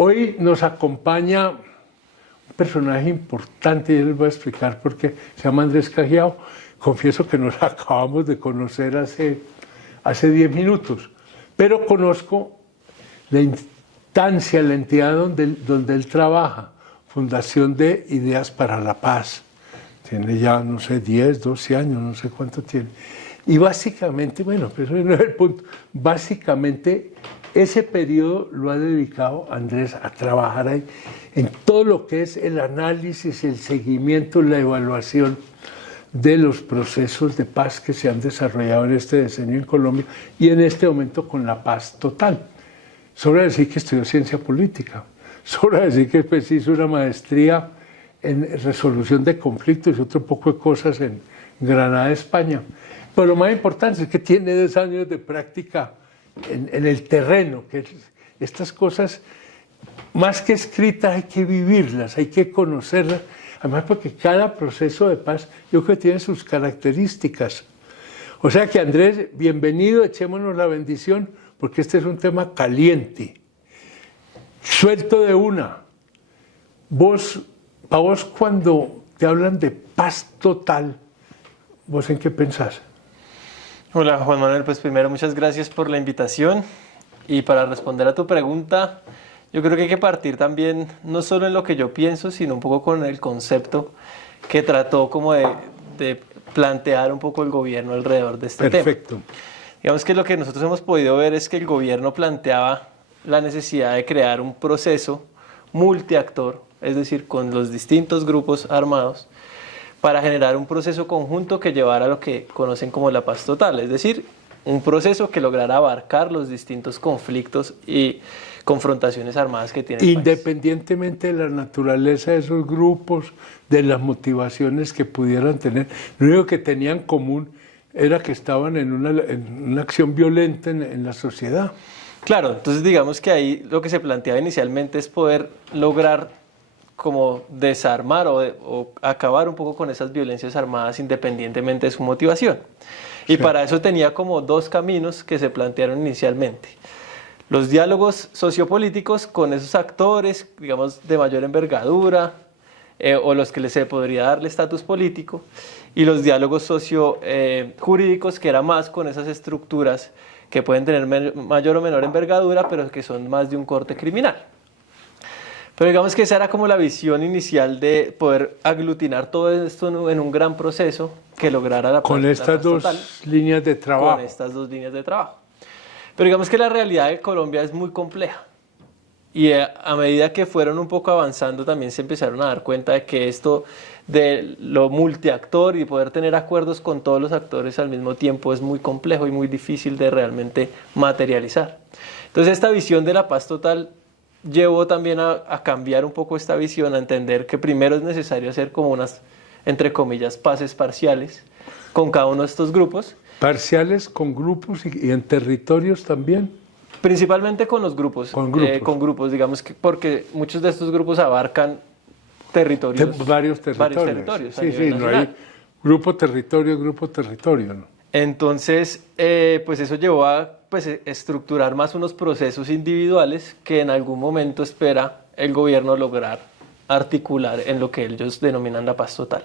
Hoy nos acompaña un personaje importante, y les voy a explicar por qué. Se llama Andrés Cajiao. Confieso que nos acabamos de conocer hace 10 minutos, pero conozco la instancia, la entidad donde él trabaja, Fundación de Ideas para la Paz. Tiene ya, no sé, 10, 12 años, no sé cuánto tiene. Y básicamente, bueno, pero ese no es el punto, básicamente ese periodo lo ha dedicado Andrés a trabajar ahí en todo lo que es el análisis, el seguimiento, la evaluación de los procesos de paz que se han desarrollado en este decenio en Colombia y en este momento con la paz total. Sobra decir que estudió ciencia política, sobra decir que pues, hizo una maestría en resolución de conflictos y otro poco de cosas en Granada, España. Pero lo más importante es que tiene 10 años de práctica en el terreno, que estas cosas, más que escritas, hay que vivirlas, hay que conocerlas. Además, porque cada proceso de paz, yo creo que tiene sus características. O sea que, Andrés, bienvenido, echémonos la bendición, porque este es un tema caliente. Suelto de una. Para vos, cuando te hablan de paz total, ¿vos en qué pensás? Hola, Juan Manuel, pues primero muchas gracias por la invitación. Y para responder a tu pregunta, yo creo que hay que partir también no solo en lo que yo pienso, sino un poco con el concepto que trató como de plantear un poco el gobierno alrededor de este tema. Perfecto. Digamos que lo que nosotros hemos podido ver es que el gobierno planteaba la necesidad de crear un proceso multiactor, es decir, con los distintos grupos armados, para generar un proceso conjunto que llevara a lo que conocen como la paz total, es decir, un proceso que lograra abarcar los distintos conflictos y confrontaciones armadas que tiene el país. Independientemente de la naturaleza de esos grupos, de las motivaciones que pudieran tener, lo único que tenían en común era que estaban en una acción violenta en la sociedad. Claro, entonces digamos que ahí lo que se planteaba inicialmente es poder lograr como desarmar o acabar un poco con esas violencias armadas independientemente de su motivación. Y sí, para eso tenía como dos caminos que se plantearon inicialmente. Los diálogos sociopolíticos con esos actores, digamos, de mayor envergadura, o los que se podría darle estatus político, y los diálogos jurídicos, que era más con esas estructuras que pueden tener mayor o menor envergadura, pero que son más de un corte criminal. Pero digamos que esa era como la visión inicial de poder aglutinar todo esto en un gran proceso que lograra la paz total. Con estas dos líneas de trabajo. Con estas dos líneas de trabajo. Pero digamos que la realidad de Colombia es muy compleja. Y a medida que fueron un poco avanzando, también se empezaron a dar cuenta de que esto de lo multiactor y poder tener acuerdos con todos los actores al mismo tiempo es muy complejo y muy difícil de realmente materializar. Entonces esta visión de la paz total llevó también a cambiar un poco esta visión, a entender que primero es necesario hacer como unas, entre comillas, paces parciales con cada uno de estos grupos. Parciales con grupos y en territorios también. Principalmente con los grupos. Con grupos, digamos, que porque muchos de estos grupos abarcan territorios. Varios territorios. Sí, no hay grupo, territorio, ¿no? Entonces, pues eso llevó a estructurar más unos procesos individuales que en algún momento espera el gobierno lograr articular en lo que ellos denominan la paz total.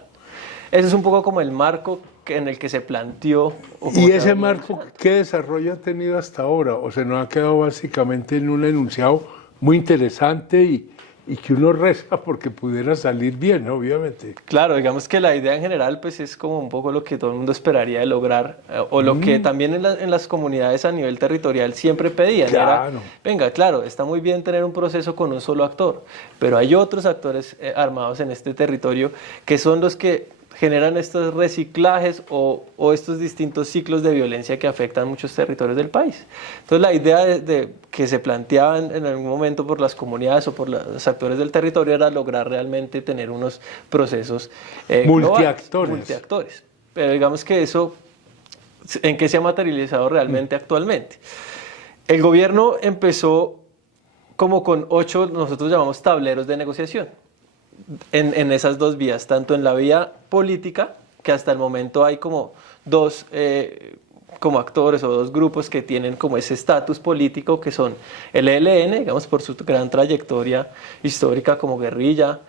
Ese es un poco como el marco en el que se planteó. ¿Y ese marco qué desarrollo ha tenido hasta ahora? O sea, nos ha quedado básicamente en un enunciado muy interesante y que uno reza porque pudiera salir bien, ¿no? Obviamente. Claro, digamos que la idea en general pues es como un poco lo que todo el mundo esperaría de lograr, o lo que también en las comunidades a nivel territorial siempre pedían. Claro. Era, venga, claro, está muy bien tener un proceso con un solo actor, pero hay otros actores armados en este territorio que son los que generan estos reciclajes o estos distintos ciclos de violencia que afectan muchos territorios del país. Entonces la idea de que se planteaba en algún momento por las comunidades o por los actores del territorio era lograr realmente tener unos procesos multiactores. Pero digamos que eso, ¿en qué se ha materializado realmente actualmente? El gobierno empezó como con 8, nosotros llamamos tableros de negociación. En esas dos vías, tanto en la vía política, que hasta el momento hay como dos como actores o dos grupos que tienen como ese estatus político, que son el ELN, digamos por su gran trayectoria histórica como guerrilla,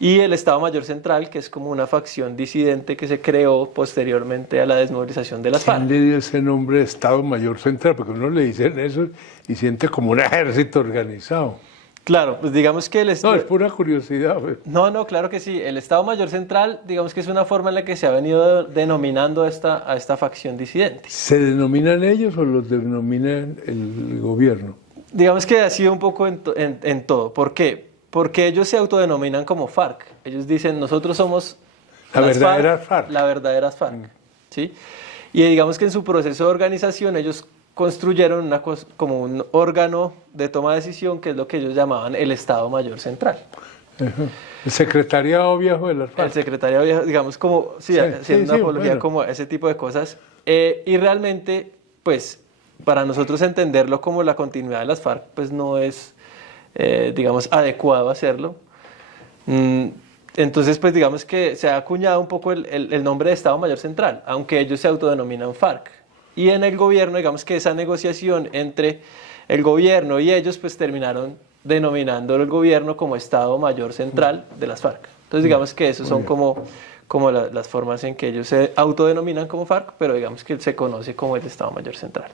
y el Estado Mayor Central, que es como una facción disidente que se creó posteriormente a la desmovilización de las FARC. ¿Quién le dio ese nombre de Estado Mayor Central? Porque uno le dicen eso y siente como un ejército organizado. Claro, pues digamos que No, es pura curiosidad. No, claro que sí. El Estado Mayor Central, digamos que es una forma en la que se ha venido denominando a esta facción disidente. ¿Se denominan ellos o los denomina el gobierno? Digamos que ha sido un poco en todo. ¿Por qué? Porque ellos se autodenominan como FARC. Ellos dicen, nosotros somos La verdadera FARC. La verdadera FARC. ¿Sí? Y digamos que en su proceso de organización ellos construyeron como un órgano de toma de decisión, que es lo que ellos llamaban el Estado Mayor Central. El secretariado viejo de las FARC. El secretariado viejo, digamos, como, haciendo una apología como ese tipo de cosas. Y realmente, pues, para nosotros entenderlo como la continuidad de las FARC, pues no es, digamos, adecuado hacerlo. Entonces, pues, digamos que se ha acuñado un poco el nombre de Estado Mayor Central, aunque ellos se autodenominan FARC. Y en el gobierno, digamos que esa negociación entre el gobierno y ellos, pues terminaron denominándolo el gobierno como Estado Mayor Central de las FARC. Entonces, digamos que esos son como las formas en que ellos se autodenominan como FARC, pero digamos que se conoce como el Estado Mayor Central.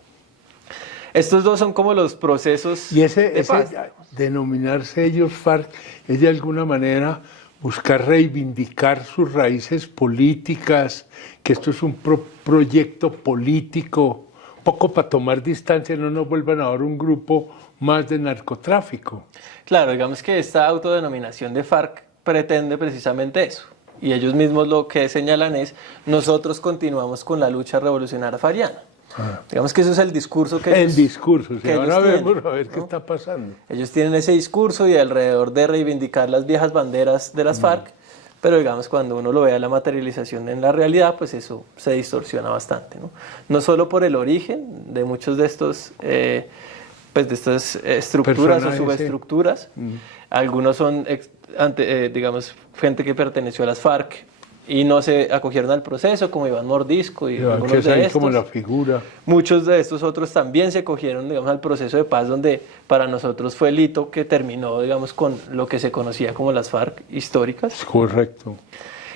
Estos dos son como los procesos de paz. Denominarse ellos FARC es de alguna manera buscar reivindicar sus raíces políticas, que esto es un proyecto político, poco para tomar distancia, no nos vuelvan ahora un grupo más de narcotráfico. Claro, digamos que esta autodenominación de FARC pretende precisamente eso. Y ellos mismos lo que señalan es, nosotros continuamos con la lucha revolucionaria fariana. Digamos que eso es el discurso que ellos, el discurso, que ahora ellos vemos a ver ¿no? qué está pasando. Ellos tienen ese discurso y alrededor de reivindicar las viejas banderas de las FARC, pero digamos cuando uno lo ve a la materialización en la realidad, pues eso se distorsiona bastante, ¿no? No solo por el origen de muchos de estos, pues de estas estructuras o subestructuras, algunos son, digamos, gente que perteneció a las FARC, y no se acogieron al proceso, como Iván Mordisco y algunos de estos. Como la figura. Muchos de estos otros también se acogieron, digamos, al proceso de paz, donde para nosotros fue el hito que terminó, digamos, con lo que se conocía como las FARC históricas. Correcto.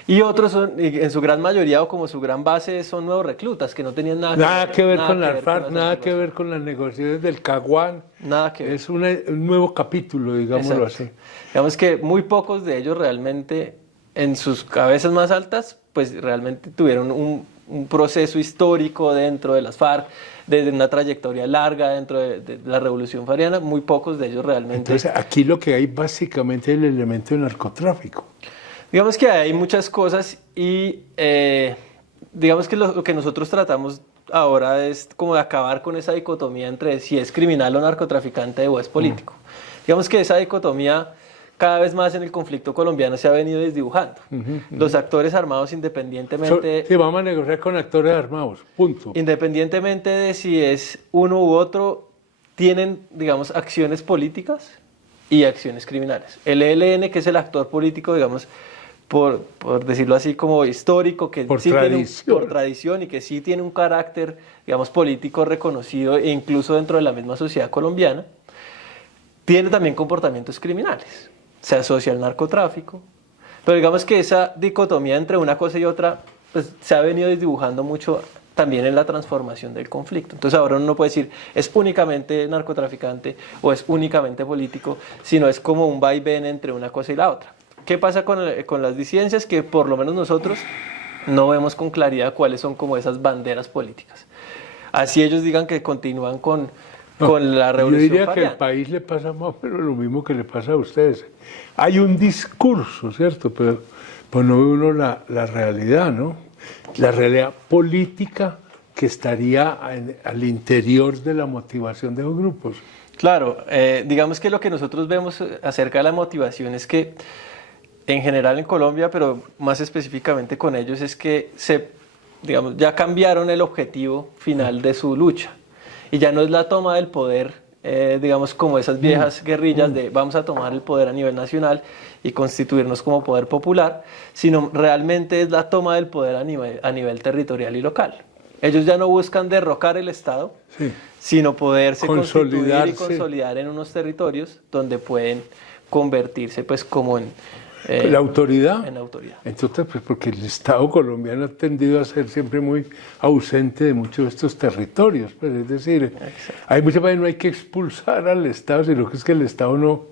Y otros son, en su gran mayoría o como su gran base, son nuevos reclutas que no tenían nada que ver con las FARC, nada que ver con las negociaciones del Caguán. Nada que ver. Es un nuevo capítulo, digámoslo así. Digamos que muy pocos de ellos realmente, en sus cabezas más altas, pues realmente tuvieron un proceso histórico dentro de las FARC, desde una trayectoria larga dentro de la Revolución Fariana, muy pocos de ellos realmente. Entonces, aquí lo que hay básicamente es el elemento de narcotráfico. Digamos que hay muchas cosas y digamos que lo que nosotros tratamos ahora es como de acabar con esa dicotomía entre si es criminal o narcotraficante o es político. Digamos que esa dicotomía cada vez más en el conflicto colombiano se ha venido desdibujando. Los actores armados independientemente... Sí, vamos a negociar con actores armados, punto. Independientemente de si es uno u otro, tienen, digamos, acciones políticas y acciones criminales. El ELN, que es el actor político, digamos, por decirlo así, como histórico, que por sí tradición. por tradición y que sí tiene un carácter, digamos, político reconocido e incluso dentro de la misma sociedad colombiana, tiene también comportamientos criminales. Se asocia al narcotráfico, pero digamos que esa dicotomía entre una cosa y otra pues, se ha venido desdibujando mucho también en la transformación del conflicto. Entonces ahora uno no puede decir es únicamente narcotraficante o es únicamente político, sino es como un vaivén entre una cosa y la otra. ¿Qué pasa con las disidencias? Que por lo menos nosotros no vemos con claridad cuáles son como esas banderas políticas. Así ellos digan que continúan con la revolución Yo diría fariana. que al país le pasa más, pero lo mismo que le pasa a ustedes. Hay un discurso, ¿cierto? Pero pues no ve uno la realidad, ¿no? La realidad política que estaría al interior de la motivación de los grupos. Claro, digamos que lo que nosotros vemos acerca de la motivación es que en general en Colombia, pero más específicamente con ellos, es que digamos, ya cambiaron el objetivo final de su lucha. Y ya no es la toma del poder, digamos, como esas viejas guerrillas de vamos a tomar el poder a nivel nacional y constituirnos como poder popular, sino realmente es la toma del poder a nivel territorial y local. Ellos ya no buscan derrocar el Estado, Sí. sino poderse constituir y Consolidarse. consolidar en unos territorios donde pueden convertirse pues como en La autoridad. en autoridad. Entonces, pues porque el Estado colombiano ha tendido a ser siempre muy ausente de muchos de estos territorios. Pues, es decir, hay muchas veces no hay que expulsar al Estado, sino que es que el Estado no,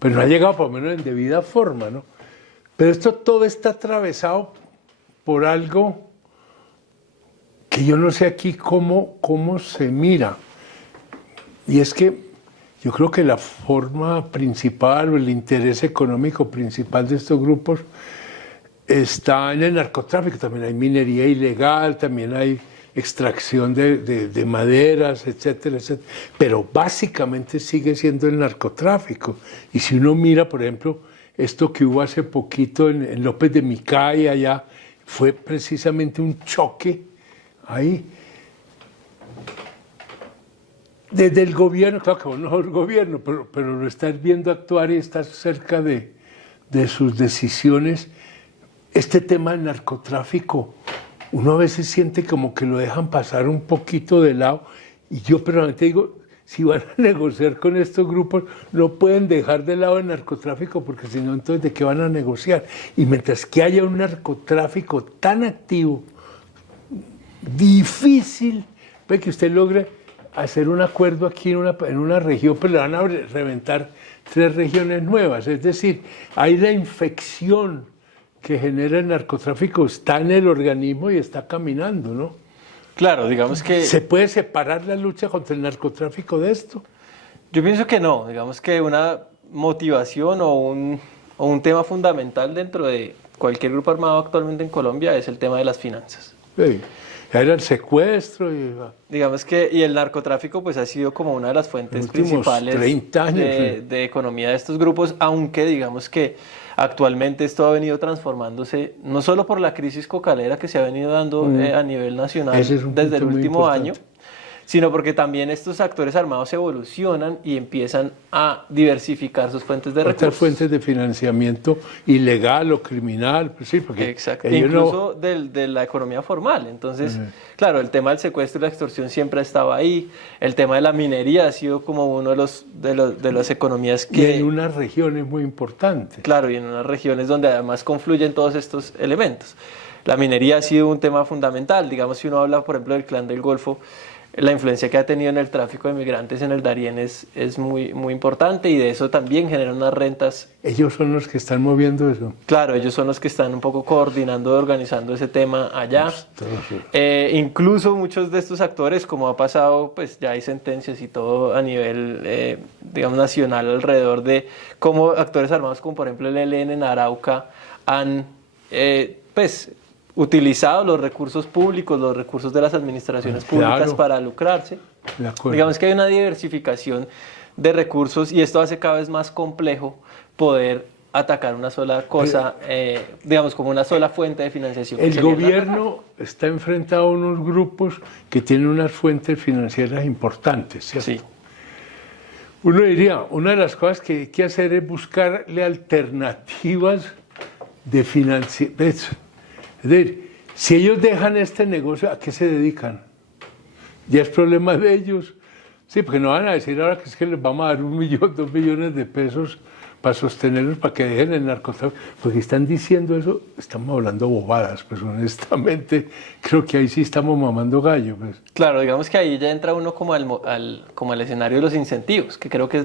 pues no ha llegado por lo menos en debida forma, ¿no? Pero esto todo está atravesado por algo que yo no sé aquí cómo se mira. Y es que yo creo que la forma principal o el interés económico principal de estos grupos está en el narcotráfico. También hay minería ilegal, también hay extracción de maderas, etcétera, etcétera. Pero básicamente sigue siendo el narcotráfico. Y si uno mira, por ejemplo, esto que hubo hace poquito en López de Micay, allá, fue precisamente un choque ahí. Desde el gobierno, claro que no es el gobierno, pero lo estás viendo actuar y estás cerca de sus decisiones. Este tema del narcotráfico, uno a veces siente como que lo dejan pasar un poquito de lado. Y yo personalmente digo, si van a negociar con estos grupos, no pueden dejar de lado el narcotráfico, porque si no, entonces, ¿de qué van a negociar? Y mientras que haya un narcotráfico tan activo, difícil, pues que usted logre hacer un acuerdo aquí en una región, pero le van a reventar 3 regiones nuevas. Es decir, hay la infección que genera el narcotráfico, está en el organismo y está caminando, ¿no? Claro, digamos que ¿Se puede separar la lucha contra el narcotráfico de esto? yo pienso que no, digamos que una motivación o un tema fundamental dentro de cualquier grupo armado actualmente en Colombia es el tema de las finanzas. Sí. Era el secuestro y Digamos que, y el narcotráfico pues ha sido como una de las fuentes Últimos principales 30 años, de economía de estos grupos, aunque digamos que actualmente esto ha venido transformándose no solo por la crisis cocalera que se ha venido dando a nivel nacional Ese es un desde el punto muy último año, importante. sino porque también estos actores armados evolucionan y empiezan a diversificar sus fuentes de otras recursos. fuentes de financiamiento ilegal o criminal, pues sí, porque Exacto, ellos incluso de la economía formal. Entonces, claro, el tema del secuestro y la extorsión siempre ha estado ahí. El tema de la minería ha sido como uno de las economías y que... en unas regiones muy importantes. Claro, y en unas regiones donde además confluyen todos estos elementos. La minería ha sido un tema fundamental. Digamos, si uno habla, por ejemplo, del Clan del Golfo, la influencia que ha tenido en el tráfico de migrantes en el Darién es muy, muy importante, y de eso también generan unas rentas. Ellos son los que están moviendo eso. Claro, ellos son los que están un poco coordinando, organizando ese tema allá. Incluso muchos de estos actores, como ha pasado, pues ya hay sentencias y todo a nivel, digamos, nacional alrededor de cómo actores armados, como por ejemplo el ELN en Arauca, han, pues, utilizado los recursos públicos, los recursos de las administraciones públicas Claro. para lucrarse. De acuerdo. Digamos que hay una diversificación de recursos y esto hace cada vez más complejo poder atacar una sola cosa, digamos, como una sola fuente de financiación. que El sería el gobierno está enfrentado a unos grupos que tienen unas fuentes financieras importantes, ¿cierto? Sí, Uno diría, una de las cosas que hay que hacer es buscarle alternativas de financiación. Es decir, si ellos dejan este negocio, ¿a qué se dedican? Ya es problema de ellos. Sí, porque no van a decir ahora que es que les vamos a dar 1 millón, 2 millones de pesos para sostenerlos, para que dejen el narcotráfico. Porque están diciendo eso, estamos hablando bobadas, pues honestamente creo que ahí sí estamos mamando gallo. Pues. claro, digamos que ahí ya entra uno como como al escenario de los incentivos, que creo que es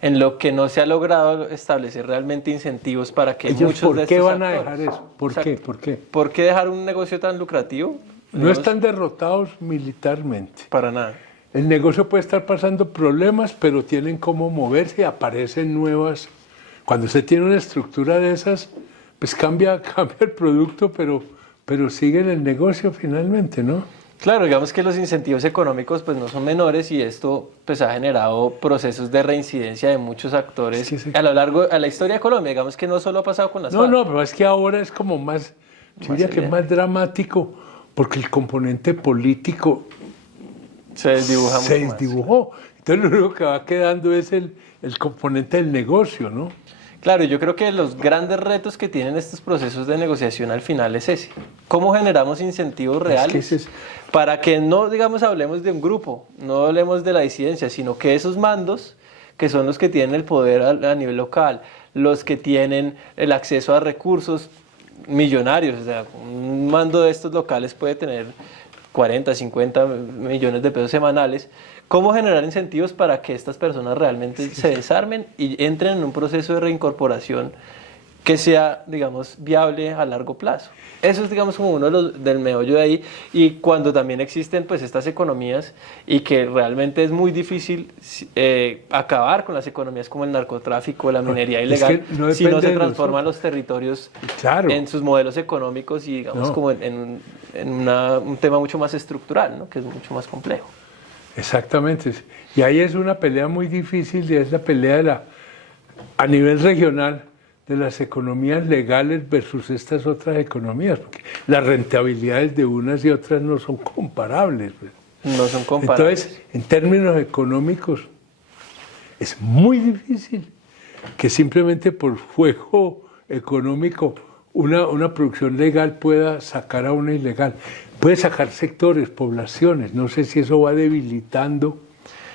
en lo que no se ha logrado establecer realmente incentivos para que ¿Ellos muchos de por qué estos van a actores- dejar eso? ¿Por Exacto. qué? ¿Por qué? ¿Por qué dejar un negocio tan lucrativo? No Digamos, están derrotados militarmente. para nada. El negocio puede estar pasando problemas, pero tienen cómo moverse y aparecen nuevas. Cuando se tiene una estructura de esas, pues cambia el producto, pero sigue en el negocio finalmente, ¿no? Claro, digamos que los incentivos económicos pues no son menores, y esto pues ha generado procesos de reincidencia de muchos actores Sí, sí. a lo largo de la historia de Colombia. Digamos que no solo ha pasado con las No, FARC. no, pero es que ahora es como más, yo diría que es más dramático, porque el componente político Se desdibuja se mucho más. desdibujó. Entonces lo único que va quedando es el componente del negocio, ¿no? Claro, yo creo que los grandes retos que tienen estos procesos de negociación al final es ese. ¿Cómo generamos incentivos reales para que no, digamos, hablemos de un grupo, no hablemos de la disidencia, sino que esos mandos, que son los que tienen el poder a nivel local, los que tienen el acceso a recursos millonarios, o sea, un mando de estos locales puede tener 40, 50 millones de pesos semanales. ¿Cómo generar incentivos para que estas personas realmente se desarmen y entren en un proceso de reincorporación que sea, digamos, viable a largo plazo? Eso es, digamos, como uno de los, del meollo de ahí. Y cuando también existen, pues, estas economías y que realmente es muy difícil acabar con las economías como el narcotráfico, la minería ilegal, si no se transforman los territorios en sus modelos económicos y, digamos, como en un tema mucho más estructural, ¿no? Que es mucho más complejo. Exactamente. Y ahí es una pelea muy difícil y es la pelea a nivel regional de las economías legales versus estas otras economías, porque las rentabilidades de unas y otras no son comparables. No son comparables. Entonces, en términos económicos, es muy difícil que simplemente por juego económico una producción legal pueda sacar a una ilegal. Puede sacar sectores, poblaciones, no sé si eso va debilitando.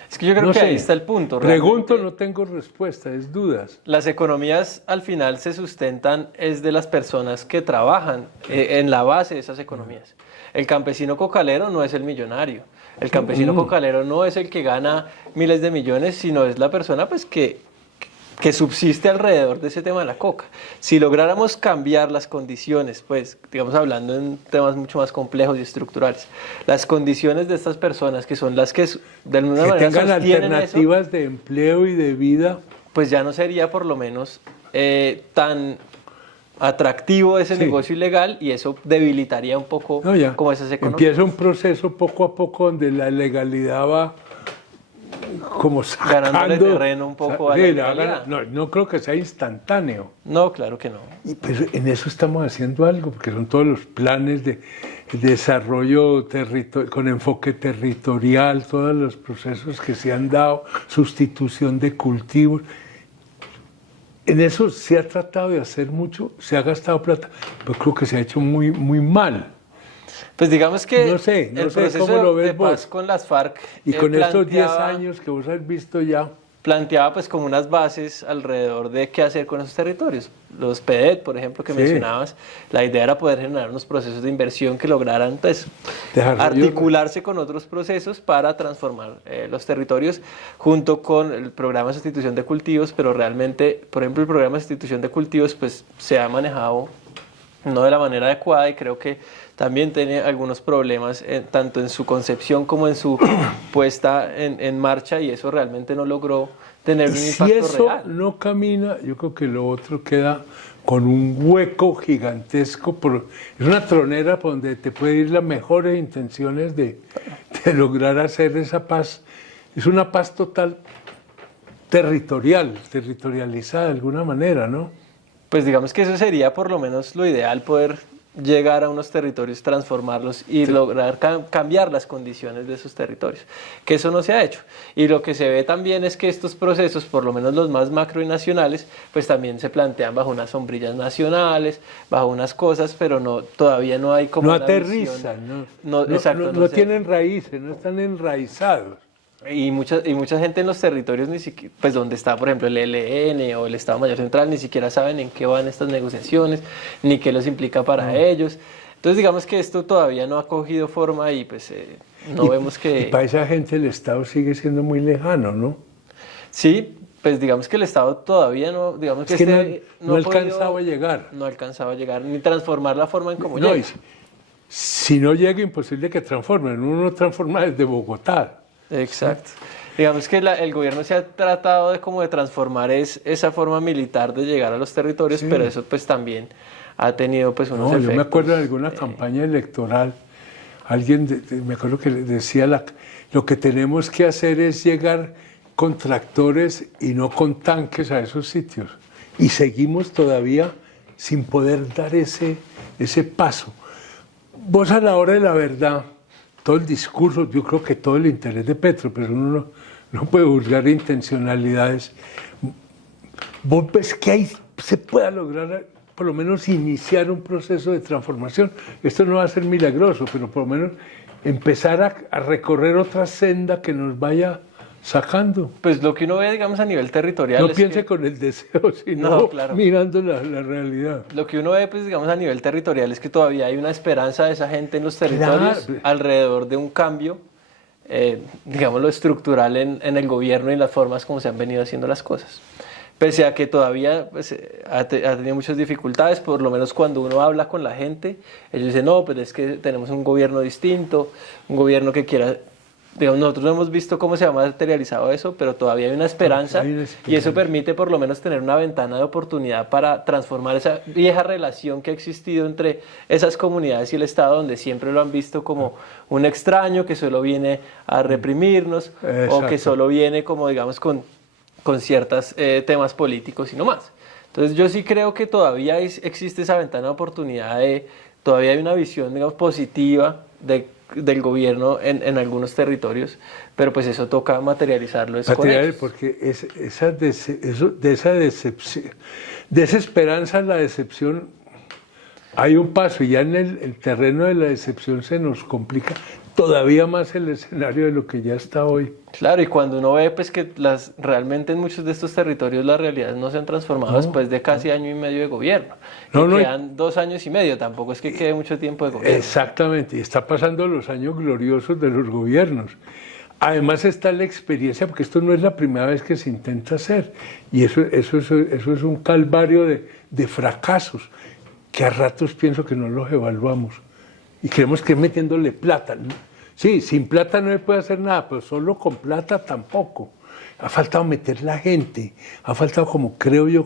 Es que yo creo que ahí está el punto. Pregunto, no tengo respuesta, es dudas. Las economías al final se sustentan es de las personas que trabajan en la base de esas economías. El campesino cocalero no es el millonario. El campesino cocalero no es el que gana miles de millones, sino es la persona pues que subsiste alrededor de ese tema de la coca. Si lográramos cambiar las condiciones, pues, digamos, hablando en temas mucho más complejos y estructurales, las condiciones de estas personas, que son las que de alguna manera tengan alternativas de empleo y de vida, pues ya no sería por lo menos tan atractivo ese negocio ilegal y eso debilitaría un poco como esas economías. Empieza un proceso poco a poco donde la legalidad va como ganándole terreno un poco a la legalidad. No creo que sea instantáneo. No, claro que no. Pero en eso estamos haciendo algo, porque son todos los planes de desarrollo con enfoque territorial, todos los procesos que se han dado, sustitución de cultivos. En eso se ha tratado de hacer mucho, se ha gastado plata, pero creo que se ha hecho muy, muy mal. Pues digamos que no sé proceso cómo lo ves de paz vos. Con las FARC y con estos 10 años que vos has visto ya planteaba pues como unas bases alrededor de qué hacer con esos territorios. Los PEDET, por ejemplo, que mencionabas, la idea era poder generar unos procesos de inversión que lograran pues articularse con otros procesos para transformar los territorios junto con el programa de sustitución de cultivos, pero realmente, por ejemplo, el programa de sustitución de cultivos pues se ha manejado no de la manera adecuada y creo que también tiene algunos problemas tanto en su concepción como en su puesta en marcha y eso realmente no logró tener un impacto real. Si eso no camina, yo creo que lo otro queda con un hueco gigantesco. Es una tronera por donde te pueden ir las mejores intenciones de lograr hacer esa paz. Es una paz total territorializada de alguna manera, ¿no? Pues digamos que eso sería por lo menos lo ideal, poder llegar a unos territorios, transformarlos y lograr cambiar las condiciones de esos territorios, que eso no se ha hecho. Y lo que se ve también es que estos procesos, por lo menos los más macro y nacionales, pues también se plantean bajo unas sombrillas nacionales, bajo unas cosas, pero todavía no hay como no aterrizan, no tienen raíces, no están enraizados. Y mucha gente en los territorios, ni siquiera, pues donde está, por ejemplo, el ELN o el Estado Mayor Central, ni siquiera saben en qué van estas negociaciones, ni qué los implica para ellos. Entonces, digamos que esto todavía no ha cogido forma y pues vemos que... Y para esa gente el Estado sigue siendo muy lejano, ¿no? Sí, pues digamos que el Estado todavía no... Digamos que no alcanzaba a llegar. No alcanzaba a llegar, ni transformar la forma en cómo llega. Si no llega, imposible que transformen. Uno no transforma desde Bogotá. Exacto. Digamos que el gobierno se ha tratado de transformar esa forma militar de llegar a los territorios, pero eso pues también ha tenido pues unos efectos. Yo me acuerdo de alguna campaña electoral, alguien me acuerdo que decía lo que tenemos que hacer es llegar con tractores y no con tanques a esos sitios. Y seguimos todavía sin poder dar ese paso. Vos a la hora de la verdad, todo el discurso, yo creo que todo el interés de Petro, pero uno no puede juzgar intencionalidades. vos ves que ahí se pueda lograr por lo menos iniciar un proceso de transformación. Esto no va a ser milagroso, pero por lo menos empezar a recorrer otra senda que nos vaya sacando. Pues lo que uno ve, digamos, a nivel territorial... No piense con el deseo, sino claro, mirando la realidad. Lo que uno ve, pues, digamos, a nivel territorial es que todavía hay una esperanza de esa gente en los territorios alrededor de un cambio, digamos, lo estructural en el gobierno y las formas como se han venido haciendo las cosas. Pese a que todavía pues, ha tenido muchas dificultades, por lo menos cuando uno habla con la gente, ellos dicen, no, pues es que tenemos un gobierno distinto, un gobierno que quiera... Digamos, nosotros no hemos visto cómo se ha materializado eso, pero todavía hay una esperanza, y eso permite por lo menos tener una ventana de oportunidad para transformar esa vieja relación que ha existido entre esas comunidades y el Estado, donde siempre lo han visto como un extraño que solo viene a reprimirnos. Exacto. O que solo viene como, digamos, con ciertos temas políticos y no más. Entonces yo sí creo que todavía existe esa ventana de oportunidad, todavía hay una visión, digamos, positiva del gobierno en algunos territorios, pero pues eso toca materializarlo. Porque de esa esperanza a la decepción hay un paso, y ya en el terreno de la decepción se nos complica todavía más el escenario de lo que ya está hoy. Claro, y cuando uno ve pues que realmente en muchos de estos territorios las realidades no se han transformado después de casi año y medio de gobierno. Quedan 2 años y medio, tampoco es que quede mucho tiempo de gobierno. Exactamente, y está pasando los años gloriosos de los gobiernos. Además está la experiencia, porque esto no es la primera vez que se intenta hacer, y eso es un calvario de fracasos, que a ratos pienso que no los evaluamos, y creemos que es metiéndole plata. Sí, sin plata no se puede hacer nada, pero solo con plata tampoco. Ha faltado meter la gente, ha faltado, creo yo,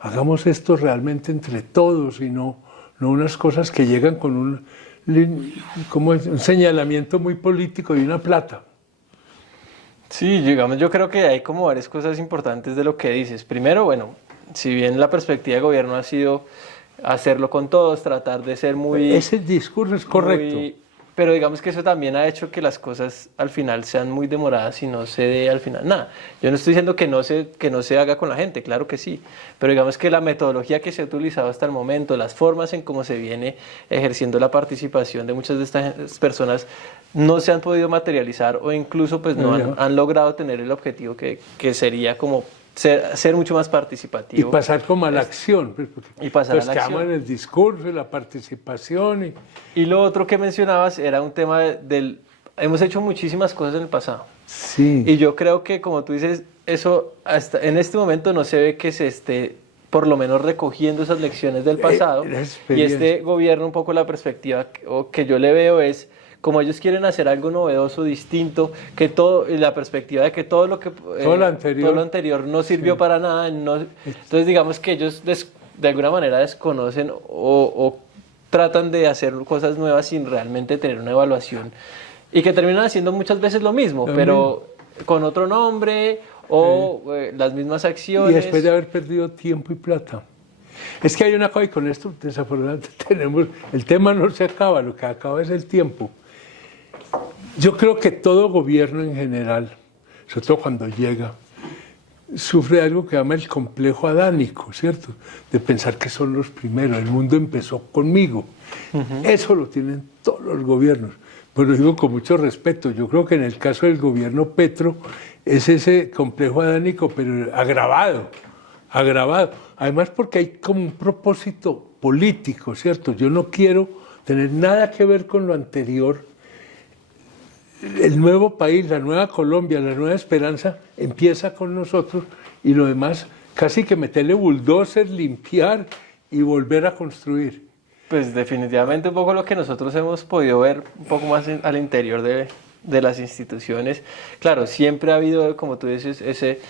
hagamos esto realmente entre todos y no unas cosas que llegan con un señalamiento muy político y una plata. Sí, digamos, yo creo que hay como varias cosas importantes de lo que dices. Primero, bueno, si bien la perspectiva de gobierno ha sido hacerlo con todos, tratar de ser muy... Ese discurso es correcto. Pero digamos que eso también ha hecho que las cosas al final sean muy demoradas y no se dé al final nada. Yo no estoy diciendo que no se haga con la gente, claro que sí, pero digamos que la metodología que se ha utilizado hasta el momento, las formas en cómo se viene ejerciendo la participación de muchas de estas personas no se han podido materializar, o incluso pues no han logrado tener el objetivo que sería como ser mucho más participativo. Y pasar como a la acción. Y pasar a la acción. Quedamos en el discurso, en la participación. Y lo otro que mencionabas era un tema hemos hecho muchísimas cosas en el pasado. Sí. Y yo creo que, como tú dices, eso hasta en este momento no se ve que se esté por lo menos recogiendo esas lecciones del pasado. Y este gobierno, un poco la perspectiva que yo le veo es, como ellos quieren hacer algo novedoso, distinto, la perspectiva de que todo lo anterior no sirvió para nada. Entonces digamos que ellos de alguna manera desconocen o tratan de hacer cosas nuevas sin realmente tener una evaluación, y que terminan haciendo muchas veces lo mismo, pero con otro nombre o las mismas acciones. Y después de haber perdido tiempo y plata. Es que hay una cosa, y con esto desafortunadamente el tema no se acaba, lo que acaba es el tiempo. Yo creo que todo gobierno en general, sobre todo cuando llega, sufre algo que llama el complejo adánico, ¿cierto? De pensar que son los primeros, el mundo empezó conmigo. Eso lo tienen todos los gobiernos. Pues lo digo con mucho respeto. Yo creo que en el caso del gobierno Petro es ese complejo adánico, pero agravado. Además porque hay como un propósito político, ¿cierto? Yo no quiero tener nada que ver con lo anterior. El nuevo país, la nueva Colombia, la nueva esperanza empieza con nosotros, y lo demás casi que meterle bulldozer, limpiar y volver a construir. Pues definitivamente un poco lo que nosotros hemos podido ver un poco más al interior de las instituciones. Claro, siempre ha habido, como tú dices, ese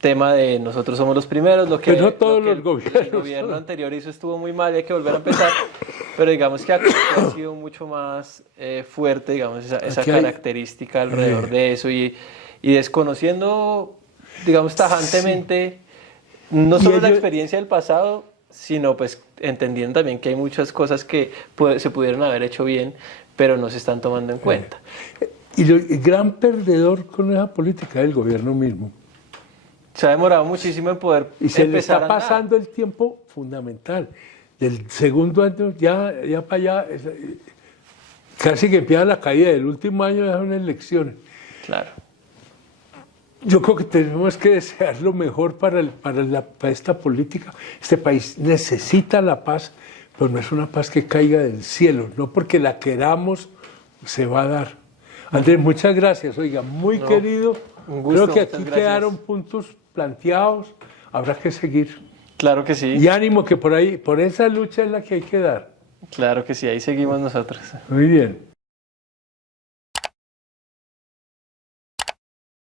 tema de nosotros somos los primeros, lo que no todos los gobiernos. El gobierno anterior hizo estuvo muy mal y hay que volver a empezar, pero digamos que ha sido mucho más fuerte, digamos, esa característica alrededor de eso, y desconociendo, digamos, tajantemente no solo la experiencia del pasado, sino pues entendiendo también que hay muchas cosas que se pudieron haber hecho bien, pero no se están tomando en cuenta. Y el gran perdedor con esa política es el gobierno mismo. Se ha demorado muchísimo en poder Y se le empezar está a andar. pasando el tiempo fundamental. Del segundo año ya para allá, casi que empieza la caída. Del último año ya son elecciones. Claro. Yo creo que tenemos que desear lo mejor para esta política. Este país necesita la paz, pero no es una paz que caiga del cielo. No porque la queramos, se va a dar. Andrés, muchas gracias. Oiga, muy querido. Un gusto, Creo que muchas aquí gracias. quedaron puntos planteados. Habrá que seguir. Claro que sí. Y ánimo que por ahí, por esa lucha es la que hay que dar. Claro que sí, ahí seguimos nosotros. Muy bien.